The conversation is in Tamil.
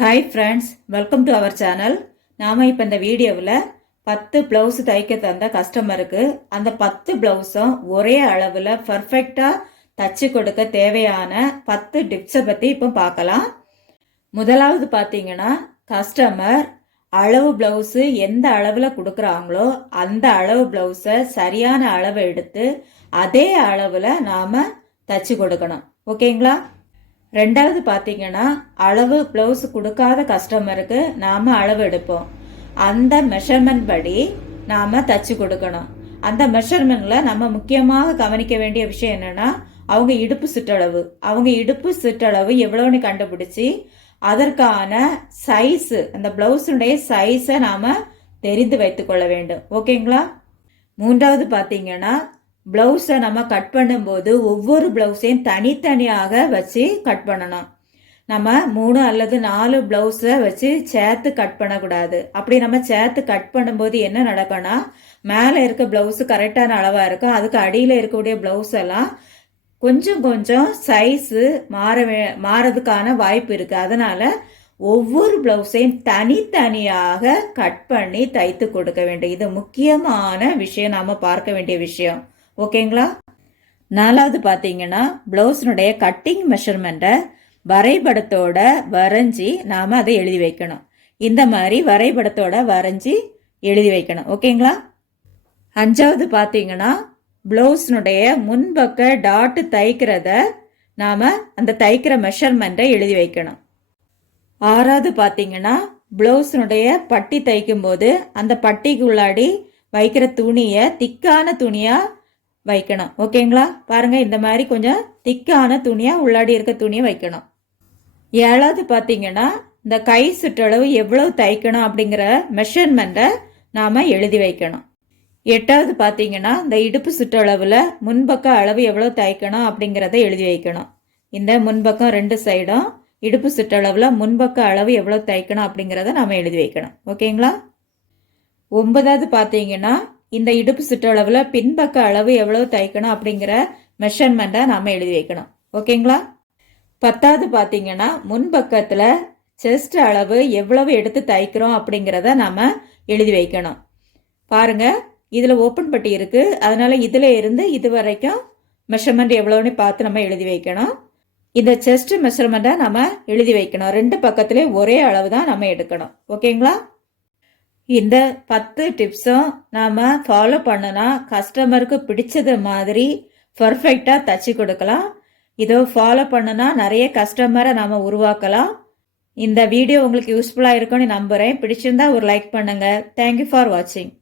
Hi friends, welcome to our channel. நாம் இப்போ இந்த வீடியோவில் 10 ப்ளவுஸ் தைக்க தந்த கஸ்டமருக்கு அந்த 10 ப்ளவுஸும் ஒரே அளவில் பர்ஃபெக்டாக தச்சு கொடுக்க தேவையான 10 டிப்ஸை பற்றி இப்போ பார்க்கலாம். முதலாவது பார்த்தீங்கன்னா, கஸ்டமர் அளவு ப்ளவுஸு எந்த அளவில் கொடுக்குறாங்களோ அந்த அளவு ப்ளவுஸை சரியான அளவை எடுத்து அதே அளவில் நாம் தச்சு கொடுக்கணும். ஓகேங்களா? ரெண்டாவது பார்த்தீங்கன்னா, அளவு ப்ளவுஸ் கொடுக்காத கஸ்டமருக்கு நாம் அளவு எடுப்போம். அந்த மெஷர்மெண்ட் படி நாம் தச்சு கொடுக்கணும். அந்த மெஷர்மெண்ட்டில் நம்ம முக்கியமாக கவனிக்க வேண்டிய விஷயம் என்னென்னா, அவங்க இடுப்பு சுற்றளவு எவ்வளோன்னு கண்டுபிடிச்சி அதற்கான சைஸு, அந்த ப்ளவுஸுடைய சைஸை நாம் தெரிந்து வைத்துக்கொள்ள வேண்டும். ஓகேங்களா? மூன்றாவது பார்த்தீங்கன்னா, ப்ளவுஸை நம்ம கட் பண்ணும்போது ஒவ்வொரு ப்ளவுஸையும் தனித்தனியாக வச்சு கட் பண்ணணும். நம்ம 3 அல்லது 4 ப்ளவுஸை வச்சு சேர்த்து கட் பண்ணக்கூடாது. அப்படி நம்ம சேர்த்து கட் பண்ணும்போது என்ன நடக்கும்னா, மேலே இருக்க ப்ளவுஸு கரெக்டான அளவாக இருக்கும், அதுக்கு அடியில் இருக்கக்கூடிய ப்ளவுஸ் எல்லாம் கொஞ்சம் கொஞ்சம் சைஸு மாறதுக்கான வாய்ப்பு இருக்குது. அதனால் ஒவ்வொரு ப்ளவுஸையும் தனித்தனியாக கட் பண்ணி தைத்து கொடுக்க வேண்டும். இது முக்கியமான விஷயம், நாம் பார்க்க வேண்டிய விஷயம். ஓகேங்களா? நாலாவது பார்த்தீங்கன்னா, ப்ளவுஸினுடைய கட்டிங் மெஷர்மெண்ட்டை வரைபடத்தோட வரைஞ்சி நாம் அதை எழுதி வைக்கணும். இந்த மாதிரி வரைபடத்தோட வரைஞ்சி எழுதி வைக்கணும். ஓகேங்களா? அஞ்சாவது பார்த்தீங்கன்னா, ப்ளவுஸினுடைய முன்பக்க டாட்டு தைக்கிறத நாம் அந்த தைக்கிற மெஷர்மெண்ட்டை எழுதி வைக்கணும். ஆறாவது பார்த்தீங்கன்னா, ப்ளவுஸினுடைய பட்டி தைக்கும்போது அந்த பட்டிக்கு உள்ளாடி வைக்கிற துணியை திக்கான துணியாக வைக்கணும். ஓகேங்களா? பாருங்க, இந்த மாதிரி கொஞ்சம் திக்கான துணியாக உள்ளாடி இருக்க துணியை வைக்கணும். ஏழாவது பார்த்தீங்கன்னா, இந்த கை சுற்றளவு எவ்வளவு தைக்கணும் அப்படிங்கிற மெஷர்மெண்ட்டை நாம் எழுதி வைக்கணும். எட்டாவது பார்த்தீங்கன்னா, இந்த இடுப்பு சுற்றளவில் முன்பக்க அளவு எவ்வளோ தைக்கணும் அப்படிங்கிறத எழுதி வைக்கணும். இந்த முன்பக்கம் 2 சைடும் இடுப்பு சுற்றளவில் முன்பக்க அளவு எவ்வளோ தைக்கணும் அப்படிங்கிறத நாம் எழுதி வைக்கணும். ஓகேங்களா? ஒன்பதாவது பார்த்தீங்கன்னா, இந்த இடுப்பு சுற்றளவில் பின்பக்க அளவு எவ்வளவு தைக்கணும் அப்படிங்கிற மெஷர்மெண்ட்டை நாம் எழுதி வைக்கணும். ஓகேங்களா? 10வது பார்த்தீங்கன்னா, முன்பக்கத்தில் செஸ்ட் அளவு எவ்வளவு எடுத்து தைக்கிறோம் அப்படிங்கிறத நாம் எழுதி வைக்கணும். பாருங்க, இதில் ஓப்பன் பட்டி இருக்குது, அதனால் இதில் இருந்து இது வரைக்கும் மெஷர்மெண்ட் எவ்வளோன்னு பார்த்து நம்ம எழுதி வைக்கணும். இந்த செஸ்ட் மெஷர்மெண்ட்டை நம்ம எழுதி வைக்கணும். 2 பக்கத்துலேயே ஒரே அளவு தான் நம்ம எடுக்கணும். ஓகேங்களா? இந்த 10 டிப்ஸும் நாம் ஃபாலோ பண்ணுனா கஸ்டமருக்கு பிடிச்சது மாதிரி பர்ஃபெக்டாக தச்சு கொடுக்கலாம். இதை ஃபாலோ பண்ணுனா நிறைய கஸ்டமரை நாம் உருவாக்கலாம். இந்த வீடியோ உங்களுக்கு யூஸ்ஃபுல்லாக இருக்கும்னு நம்புகிறேன். பிடிச்சிருந்தா ஒரு லைக் பண்ணுங்கள். தேங்க்யூ ஃபார் வாட்சிங்.